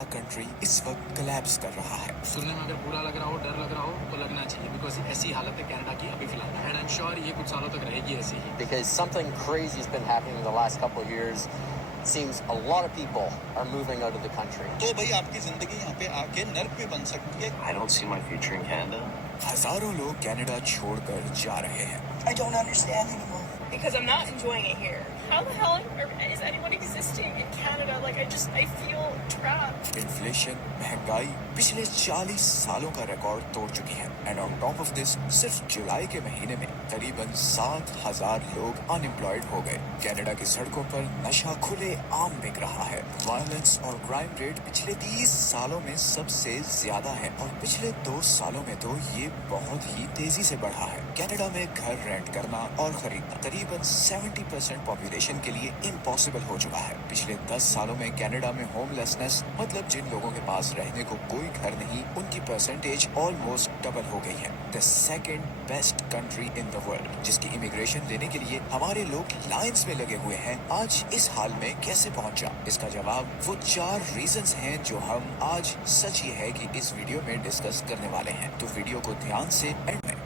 Country इस वक्त collapse कर रहा है। सुनने में अगर बुरा लग रहा हो, डर लग रहा हो तो लगना चाहिए, बिकॉज ऐसी हालत है कनाडा की अभी फिलहाल, एंड आई एम श्योर ये कुछ सालों तक रहेगी ऐसी ही। Because something crazy has been happening in the last couple of years. Seems a lot of people are moving out of the country. तो भाई आपकी जिंदगी यहाँ पे आके नर्क पे बन सकती है। I don't see my future in Canada. हजारों लोग कनाडा छोड़कर जा रहे हैं। I don't understand anymore. Because I'm not enjoying it here. How the hell is anyone existing in Canada? Like, I feel trapped. Inflation, महंगाई पिछले 40 सालों का रिकॉर्ड तोड़ चुकी है। And on top of this सिर्फ जुलाई के महीने में करीबन 7,000 लोग अनएम्प्लॉयड हो गए। कनाडा की सड़कों पर नशा खुले आम बिक रहा है। वायलेंस और क्राइम रेट पिछले 30 सालों में सबसे ज्यादा है और पिछले 2 सालों में तो ये बहुत ही तेजी से बढ़ा है। कनाडा में घर रेंट करना और खरीदना करीबन 70% पॉपुलेशन के लिए इम्पॉसिबल हो चुका है। पिछले 10 सालों में कनाडा में होमलेसनेस मतलब जिन लोगों के पास रहने को कोई घर नहीं, उनकी परसेंटेज ऑलमोस्ट डबल हो गई है। The second best country in the world, जिसकी इमिग्रेशन लेने के लिए हमारे लोग लाइन्स में लगे हुए हैं, आज इस हाल में कैसे पहुंचा? इसका जवाब वो 4 रीजंस हैं जो हम आज सच ये है कि इस वीडियो में डिस्कस करने वाले हैं। तो वीडियो को ध्यान से एंड में।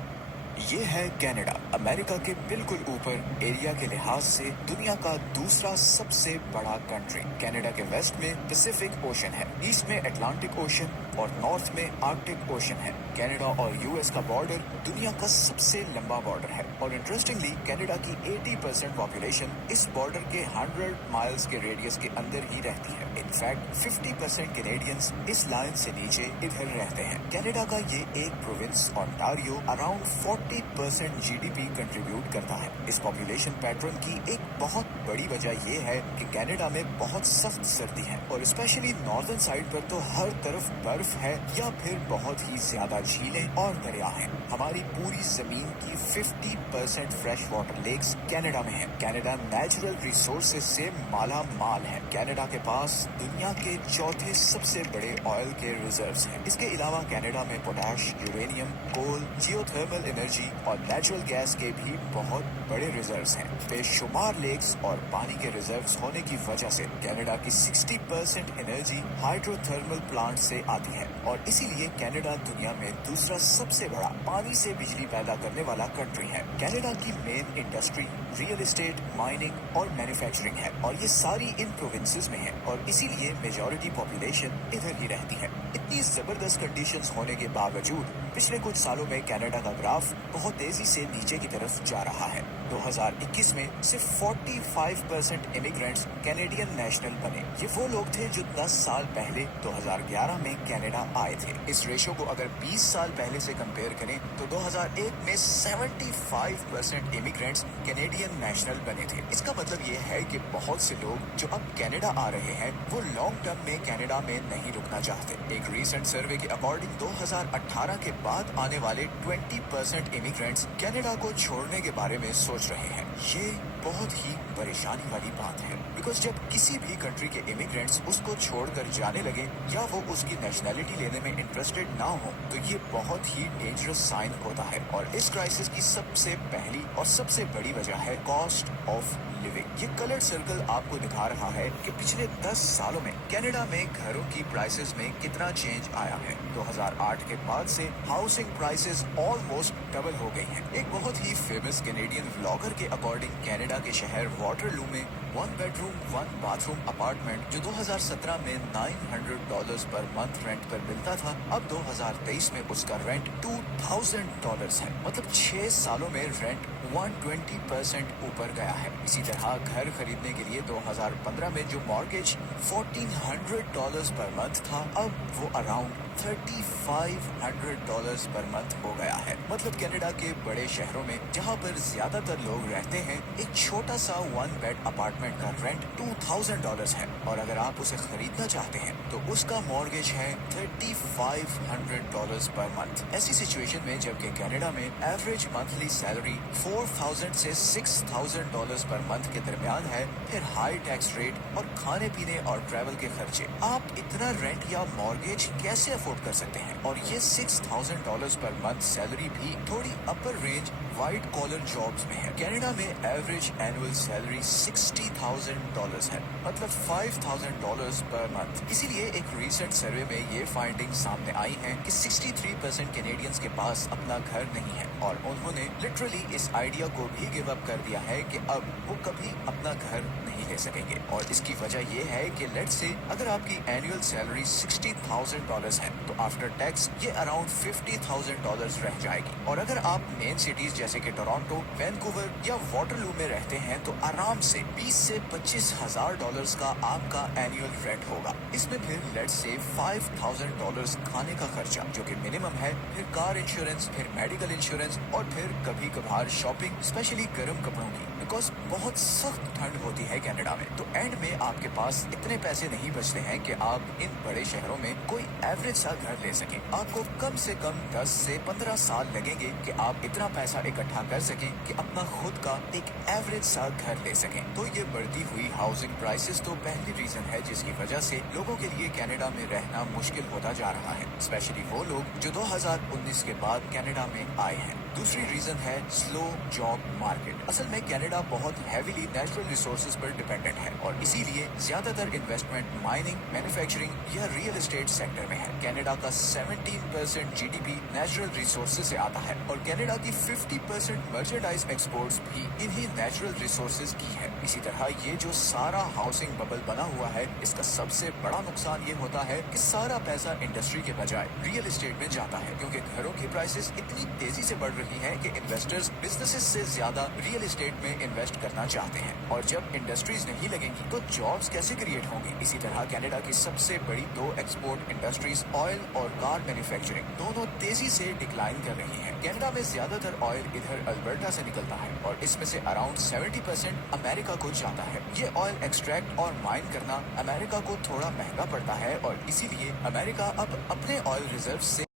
ये है कनाडा, अमेरिका के बिल्कुल ऊपर एरिया के लिहाज से दुनिया का दूसरा सबसे बड़ा कंट्री। कनाडा के वेस्ट में पैसिफिक ओशन है, ईस्ट में अटलांटिक ओशन और नॉर्थ में आर्कटिक ओशन है। कनाडा और यूएस का बॉर्डर दुनिया का सबसे लंबा बॉर्डर है और इंटरेस्टिंगली कनाडा की 80% पॉपुलेशन इस बॉर्डर के 100 माइल्स के रेडियस के अंदर ही रहती है। इनफैक्ट 50% कैनेडियंस इस लाइन से नीचे इधर रहते हैं। कनाडा का ये एक province Ontario around 40% GDP contribute करता है। इस पॉपुलेशन पैटर्न की एक बहुत बड़ी वजह ये है कि कनाडा में बहुत सख्त सर्दी है और स्पेशली नॉर्दर्न साइड पर तो हर तरफ बर्फ है या फिर बहुत ही ज्यादा झीलें और दरिया हैं। हमारी पूरी जमीन की 50% फ्रेश वाटर लेक्स कनाडा में है। कनाडा नेचुरल रिसोर्सेज से माला माल है। कनाडा के पास दुनिया के चौथे सबसे बड़े ऑयल के रिजर्व्स हैं। इसके अलावा कनाडा में पोटैश, यूरेनियम, कोल, जियोथर्मल एनर्जी और नेचुरल गैस के भी बहुत बड़े रिजर्व्स हैं। बेशुमार लेक्स और पानी के रिजर्व्स होने की वजह से कनाडा की 60% एनर्जी हाइड्रोथर्मल प्लांट से आती है और इसीलिए कनाडा दुनिया में दूसरा सबसे बड़ा पानी से बिजली पैदा करने वाला कंट्री है। कनाडा की main industry real estate, mining और मैन्युफैक्चरिंग है और ये सारी इन प्रोविंसेस में है और इसीलिए मेजॉरिटी पॉपुलेशन इधर ही रहती है। इतनी जबरदस्त कंडीशंस होने के बावजूद पिछले कुछ सालों में कनाडा का ग्राफ बहुत तेजी से नीचे की तरफ जा रहा है। 2021 में सिर्फ 45% इमिग्रेंट्स कैनेडियन नेशनल बने। ये वो लोग थे जो 10 साल पहले 2011 में कनाडा आए थे। इस रेशो को अगर 20 साल पहले से कंपेयर करें तो 2001 में 75% इमिग्रेंट्स कैनेडियन नेशनल बने थे। इसका मतलब ये है कि बहुत से लोग जो अब कनाडा आ रहे हैं वो लॉन्ग टर्म में कनाडा में नहीं रुकना चाहते। एक रीसेंट सर्वे के अकॉर्डिंग 2018 के बाद आने वाले 20% इमिग्रेंट्स कनाडा को छोड़ने के बारे में सोच रहे हैं। ये बहुत ही परेशानी वाली बात है, बिकॉज जब किसी भी कंट्री के इमिग्रेंट्स उसको छोड़कर जाने लगे या वो उसकी नेशनैलिटी लेने में इंटरेस्टेड ना हो तो ये बहुत ही डेंजरस साइन होता है। और इस क्राइसिस की सबसे पहली और सबसे बड़ी वजह है कॉस्ट ऑफ लिविंग। ये कलर्ड सर्कल आपको दिखा रहा है कि पिछले 10 सालों में कनाडा में घरों की प्राइसेस में कितना चेंज आया है। 2008 के बाद से हाउसिंग प्राइसेस ऑलमोस्ट डबल हो गई हैं। एक बहुत ही फेमस कैनेडियन व्लॉगर के अकॉर्डिंग कनाडा के शहर वाटरलू में 1 बेडरूम 1 बाथरूम अपार्टमेंट जो 2017 में $900 पर मंथ रेंट पर मिलता था, अब 2023 में उसका रेंट $2,000 है। मतलब 6 सालों में रेंट 120% ऊपर गया है। इसी तरह घर खरीदने के लिए 2015 में जो मॉर्गेज $1,400 पर मंथ था, अब वो अराउंड $3,500 पर मंथ हो गया है। मतलब कनाडा के बड़े शहरों में जहाँ पर ज्यादातर लोग रहते हैं, एक छोटा सा 1 बेड अपार्टमेंट का रेंट $2,000 है और अगर आप उसे खरीदना चाहते हैं तो उसका मॉर्गेज है $3,500 पर मंथ। ऐसी सिचुएशन में जबकि कनाडा में एवरेज मंथली सैलरी $4,000 से $6,000 पर मंथ के दरमियान है, फिर हाई टैक्स रेट और खाने पीने और ट्रैवल के खर्चे, आप इतना रेंट या मॉर्गेज कैसे अफोर्ड कर सकते हैं? और ये $6,000 पर मंथ सैलरी भी थोड़ी upper range white collar jobs में है। कनाडा में एवरेज एनुअल सैलरी $60,000 है, मतलब $5,000 पर मंथ। इसीलिए एक रिसेंट सर्वे में ये फाइंडिंग सामने आई है कि 63% कैनेडियंस के पास अपना घर नहीं है और उन्होंने लिटरली इस आइडिया को भी गिव अप कर दिया है कि अब वो कभी अपना घर नहीं ले सकेंगे। और इसकी वजह ये है कि लेट्स से अगर आपकी एनुअल सैलरी $60,000 है तो आफ्टर टैक्स ये अराउंड $50,000 रह जाएगी। और अगर आप मेन सिटीज जैसे कि टोरंटो, वैंकूवर या वाटरलू में रहते हैं तो आराम से $20,000 से $25,000 का आपका एनुअल रेंट होगा। इसमें फिर लेट्स से $5,000 खाने का खर्चा जो कि मिनिमम है, फिर कार इंश्योरेंस, फिर मेडिकल इंश्योरेंस और फिर कभी कभार शॉपिंग, स्पेशली गर्म कपड़ों की, बिकॉज बहुत सख्त ठंड होती है कनाडा में। तो एंड में आपके पास इतने पैसे नहीं बचते हैं कि आप इन बड़े शहरों में कोई एवरेज सा घर ले सकें। आपको कम से कम 10 से 15 साल लगेंगे कि आप इतना पैसा इकट्ठा कर सकें कि अपना खुद का एक एवरेज सा घर ले सकें। तो ये बढ़ती हुई हाउसिंग प्राइसेस तो पहली रीजन है जिसकी वजह से लोगों के लिए कनाडा में रहना मुश्किल होता जा रहा है, स्पेशली वो लोग जो 2019 के बाद कनाडा में आए हैं। दूसरी रीजन है स्लो जॉब मार्केट। असल में कनाडा बहुत हैवीली नेचुरल रिसोर्सेज पर डिपेंडेंट है और इसीलिए ज्यादातर इन्वेस्टमेंट माइनिंग, मैन्युफैक्चरिंग या रियल एस्टेट सेक्टर में है। कनाडा का 17% जीडीपी नेचुरल रिसोर्सेज से आता है और कनाडा की 50% मर्चेंडाइज एक्सपोर्ट्स भी इन्हीं नेचुरल रिसोर्सेज की है। इसी तरह ये जो सारा हाउसिंग बबल बना हुआ है, इसका सबसे बड़ा नुकसान ये होता है कि सारा पैसा इंडस्ट्री के बजाय रियल एस्टेट में जाता है, क्योंकि घरों की प्राइसेस इतनी तेजी से बढ़ रही हैं कि इन्वेस्टर्स बिजनेसेस से ज्यादा रियल एस्टेट में इन्वेस्ट करना चाहते हैं। और जब इंडस्ट्रीज नहीं लगेंगी तो जॉब्स कैसे क्रिएट होंगी। इसी तरह कनाडा की सबसे बड़ी दो एक्सपोर्ट इंडस्ट्रीज ऑयल और कार मैन्युफैक्चरिंग दोनों तेजी से डिक्लाइन कर रही हैं। कनाडा में ज्यादातर ऑयल इधर अल्बर्टा से निकलता है और इसमें से अराउंड 70% अमेरिका को जाता है। ये ऑयल एक्सट्रैक्ट और माइन करना अमेरिका को थोड़ा महंगा पड़ता है और इसीलिए अमेरिका अब अपने ऑयल रिजर्व से